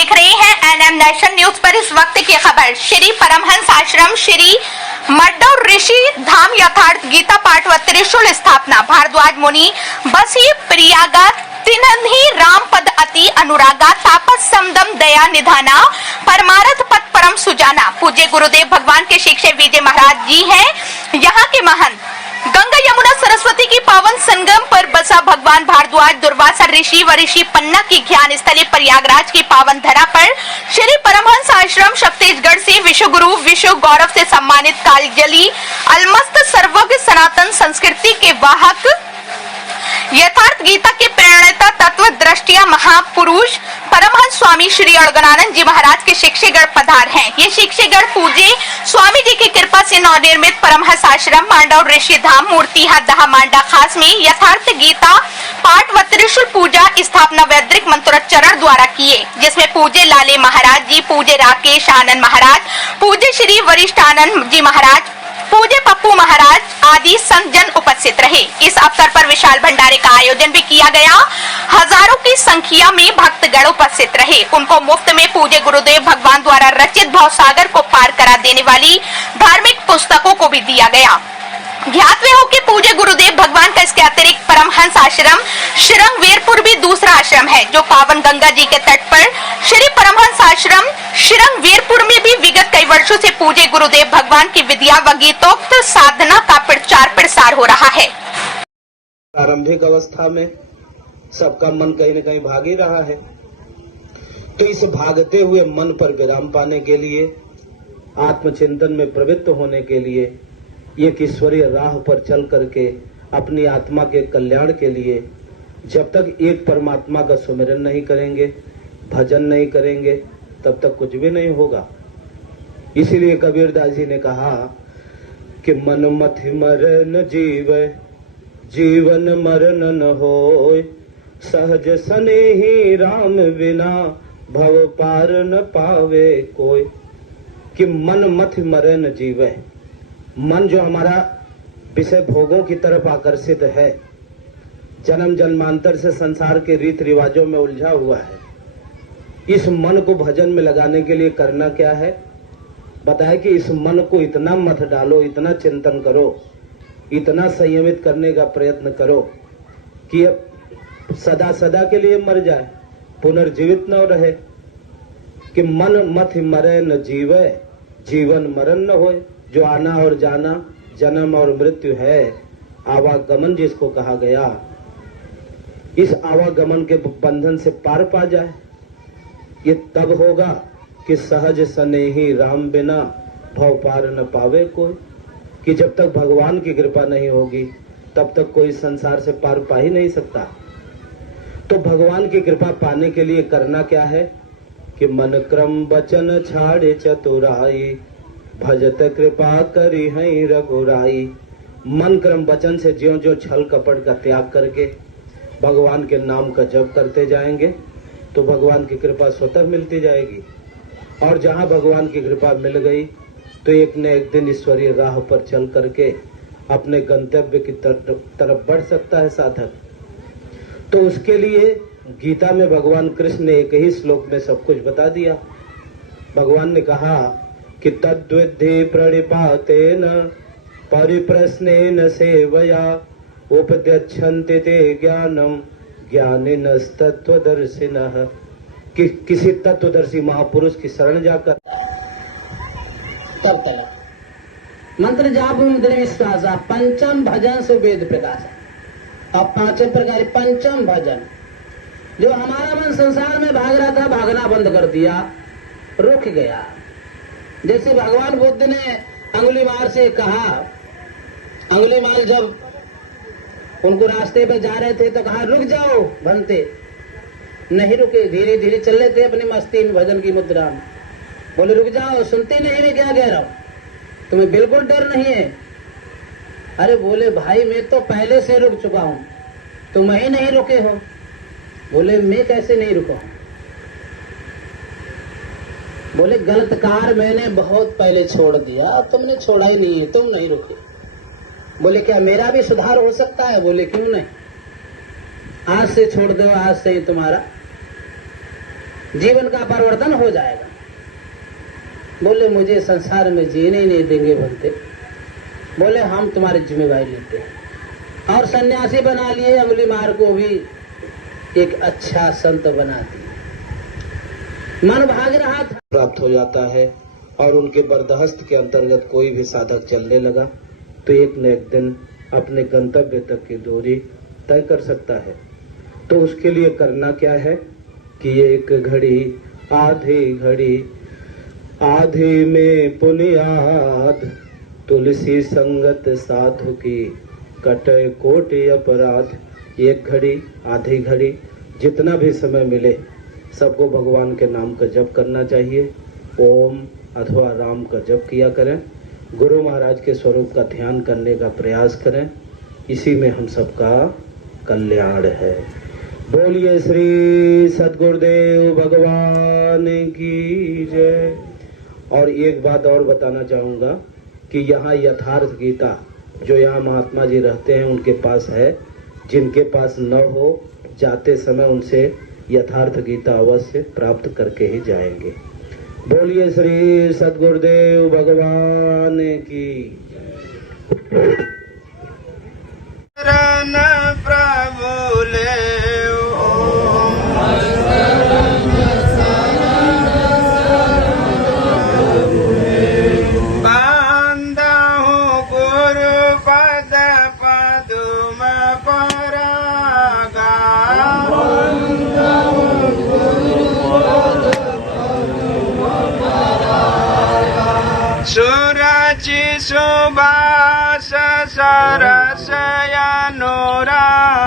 देख रहे हैं एनएम नेशन न्यूज पर। इस वक्त की खबर, श्री परमहंस आश्रम श्री मड्डौ ऋषि धाम यथार्थ गीता पाठ व त्रिशूल स्थापना, भारद्वाज मुनि बसी प्रियागा तिन्ही राम पद अति अनुरागा, तापस समदम दया निधाना, परमारथ पद परम सुजाना। पूज्य गुरुदेव भगवान के शिक्षक विजय महाराज जी हैं। यहाँ के महंत गंगा यमुना सरस्वती की पावन संगम पर बसा भगवान भारद्वाज दुर्वासा ऋषि व ऋषि पन्ना की ज्ञान स्थली प्रयागराज की पावन धरा पर श्री परमहंस आश्रम छत्तीसगढ़ से विश्व गुरु विश्व गौरव से सम्मानित कालजली अलमस्त सर्वज्ञ सनातन संस्कृति के वाहक यथार्थ गीता के प्रेरणा तत्व दृष्टिया महापुरुष परमहंस स्वामी श्री अड़गनानंद जी महाराज के शिक्षकगण पधार हैं। ये शिक्षकगण पूज्य स्वामी जी की कृपा से नवनिर्मित परमहंस आश्रम मांडव ऋषि धाम मूर्तिहाट दहा मांडा खास में यथार्थ गीता पाठ व त्रिशूल पूजा स्थापना वैदिक मंत्रोच्चारण द्वारा किए, जिसमें पूज्य लाले महाराज जी, पूज्य राकेश आनंद महाराज, पूज्य श्री वरिष्ठ आनंद जी महाराज, पूज्य पप्पू महाराज आदि संत जन उपस्थित रहे। इस अवसर पर विशाल भंडारे का आयोजन भी किया गया। हजारों की संख्या में भक्तगण उपस्थित रहे। उनको मुफ्त में पूज्य गुरुदेव भगवान द्वारा रचित भवसागर को पार करा देने वाली धार्मिक पुस्तकों को भी दिया गया। ज्ञात हो कि पूज्य गुरुदेव भगवान का इसके अतिरिक्त परमहंस आश्रम श्रृंग वीरपुर भी दूसरा आश्रम है, जो पावन गंगा जी के तट पर श्री परमहंस आश्रम श्रृंग वीरपुर में भी विगत कई वर्षों से पूज्य गुरुदेव भगवान की विद्या व गीतोक्त साधना का प्रचार प्रसार हो रहा है। प्रारंभिक अवस्था में सबका मन कहीं न कहीं भाग ही रहा है, तो इस भागते हुए मन पर विराम पाने के लिए, आत्मचिंतन में प्रवृत्त होने के लिए, एक ईश्वरीय राह पर चल करके अपनी आत्मा के कल्याण के लिए जब तक एक परमात्मा का सुमिरन नहीं करेंगे, भजन नहीं करेंगे, तब तक कुछ भी नहीं होगा। इसीलिए कबीरदास जी ने कहा कि मन मथि मरन जीवै, जीवन मरण न होय, सहज सनेही राम बिना भव पार न पावे कोय। कि मन मथि मरन जीवै, मन जो हमारा विषय भोगों की तरफ आकर्षित है, जन्म जन्मांतर से संसार के रीत रिवाजों में उलझा हुआ है, इस मन को भजन में लगाने के लिए करना क्या है? बताया कि इस मन को इतना मत डालो, इतना चिंतन करो, इतना संयमित करने का प्रयत्न करो कि सदा सदा के लिए मर जाए, पुनर्जीवित न रहे। कि मन मत मरे न जीवे, जीवन मरण न होए। जो आना और जाना, जन्म और मृत्यु है, आवागमन जिसको कहा गया, इस आवागमन के बंधन से पार पा जाए। ये तब होगा कि सहज सनेही राम बिना भव पार न पावे कोई। कि जब तक भगवान की कृपा नहीं होगी, तब तक कोई संसार से पार पा ही नहीं सकता। तो भगवान की कृपा पाने के लिए करना क्या है? कि मन क्रम वचन छाड़े चतुराई, भजत कृपा करी है रघुराई। मन क्रम वचन से ज्यों ज्यों छल कपट का त्याग करके भगवान के नाम का जप करते जाएंगे, तो भगवान की कृपा स्वतः मिलती जाएगी। और जहां भगवान की कृपा मिल गई, तो एक न एक दिन ईश्वरीय राह पर चल करके अपने गंतव्य की तरफ बढ़ सकता है साधक। तो उसके लिए गीता में भगवान कृष्ण ने एक ही श्लोक में सब कुछ बता दिया। भगवान ने कहा कि तद्विद्धि प्रणिपातेन परिप्रश्नेन सेवया उपद्यच्छन्ति ते ज्ञानम ज्ञानिनस्तत्वदर्शिनः। कि किसी तत्वदर्शी महापुरुष की शरण जाकर तब तक मंत्र जाप मुद्र विश्वास, पंचम भजन से वेद प्रकाश। अब पांचवें प्रकार पंचम भजन, जो हमारा मन संसार में भाग रहा था, भागना बंद कर दिया, रुक गया। जैसे भगवान बुद्ध ने अंगुलीमाल से कहा, अंगुलीमाल जब उनको रास्ते पर जा रहे थे तो कहा रुक जाओ भंते, नहीं रुके, धीरे धीरे चल रहे थे अपनी मस्ती में भजन की मुद्रा में। बोले रुक जाओ, सुनते नहीं मैं क्या कह रहा हूं, तुम्हें बिल्कुल डर नहीं है। अरे बोले भाई मैं तो पहले से रुक चुका हूं, तुम ही नहीं रुके हो। बोले मैं कैसे नहीं रुका हूं? बोले गलत कार मैंने बहुत पहले छोड़ दिया, तुमने छोड़ा ही नहीं है, तुम नहीं रुके। बोले क्या मेरा भी सुधार हो सकता है? बोले क्यों नहीं, आज से छोड़ दो, आज से ही तुम्हारा जीवन का परिवर्तन हो जाएगा। बोले मुझे संसार में जीने नहीं देंगे बनते, बोले हम तुम्हारी जिम्मेवारी लेते हैं। और सन्यासी बना लिए, अंगुली मार को भी एक अच्छा संत बना दिए। मन भाग रहा था, प्राप्त हो जाता है और उनके बर्दाश्त के अंतर्गत कोई भी साधक चलने लगा तो एक न एक दिन अपने गंतव्य तक की दूरी तय कर सकता है। तो उसके लिए करना क्या है कि एक घड़ी आधी में पुनियाद, तुलसी संगत साधु की कटे कोटि अपराध। एक घड़ी आधी घड़ी जितना भी समय मिले सबको भगवान के नाम का जप करना चाहिए। ओम अथवा राम का जप किया करें, गुरु महाराज के स्वरूप का ध्यान करने का प्रयास करें। इसी में हम सबका कल्याण है। बोलिए श्री सद्गुरुदेव भगवान की जय। और एक बात और बताना चाहूँगा कि यहाँ यथार्थ गीता जो यहाँ महात्मा जी रहते हैं उनके पास है। जिनके पास न हो जाते समय उनसे यथार्थ गीता अवश्य प्राप्त करके ही जाएंगे। बोलिए श्री सद्गुरुदेव भगवान की। प्रभु ले बांधा हूँ गुरु पद पदुम परागा, सूरज सुभाष सरस अनुराग।